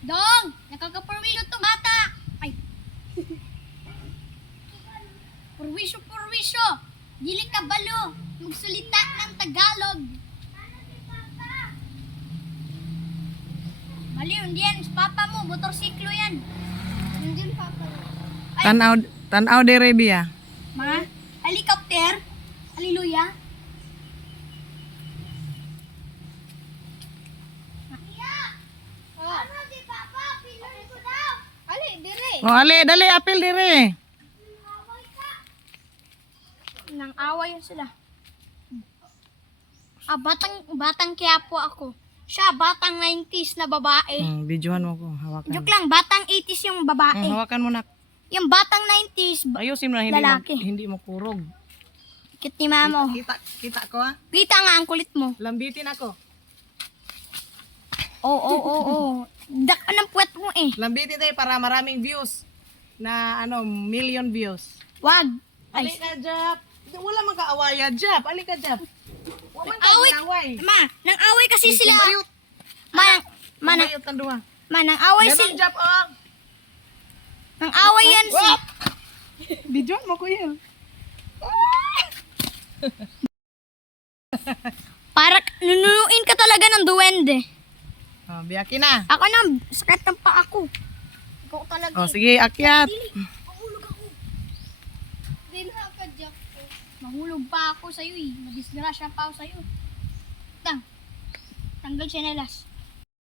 Dong! Nakaka-perwisyo to bata! Ay! Perwisyo, perwisyo! Dili ka balo! Magsulita ng Tagalog! Mali, hindi yan. Papa mo, motorsiklo yan. Hindi papa Tanaw, tanaw de Rebia. mga helicopter. Hallelujah. Oh. Ali, dire. O, ali, dali, apil dire. Nang away yun sila. Ah, batang, batang Quiapo ako. Siya, batang 90s na babae. Hmm, videohan mo ko, hawakan. Joke lang, batang 80s yung babae. Hmm, hawakan mo na. Yung batang 90s, ba- Ayusin mo na, hindi mo, Lalaki. hindi mo kurog. cute ni mama. oh. Kita, kita ko ha. Kita nga ang kulit mo. Lambitin ako. Oo, oo, oo. Dak mo eh. Lambitin tayo para maraming views. Na ano, million views. Wag. Ay, ka, Jap. Wala mang kaawaya, Jap. Ali ka, Jap. Wala ka Away. away. ma, nang away kasi sila. Kumayot. Ma, nang, ma, nang, Kumayot ang duwa. ma, nang away Ganon, sila. Jap, oh. Nang away yan si. Wap! Videohan mo ko yun. Para nunuin ka talaga ng duwende. Oh, biyaki na. Ako na, sakit ng ako. Ikaw talaga. Oh, sige, akyat. Mahulog ako. Din ka, Jack. Mahulog pa ako sa'yo eh. Madisgrasya pa ako sa'yo. Tang. Tanggal sinelas.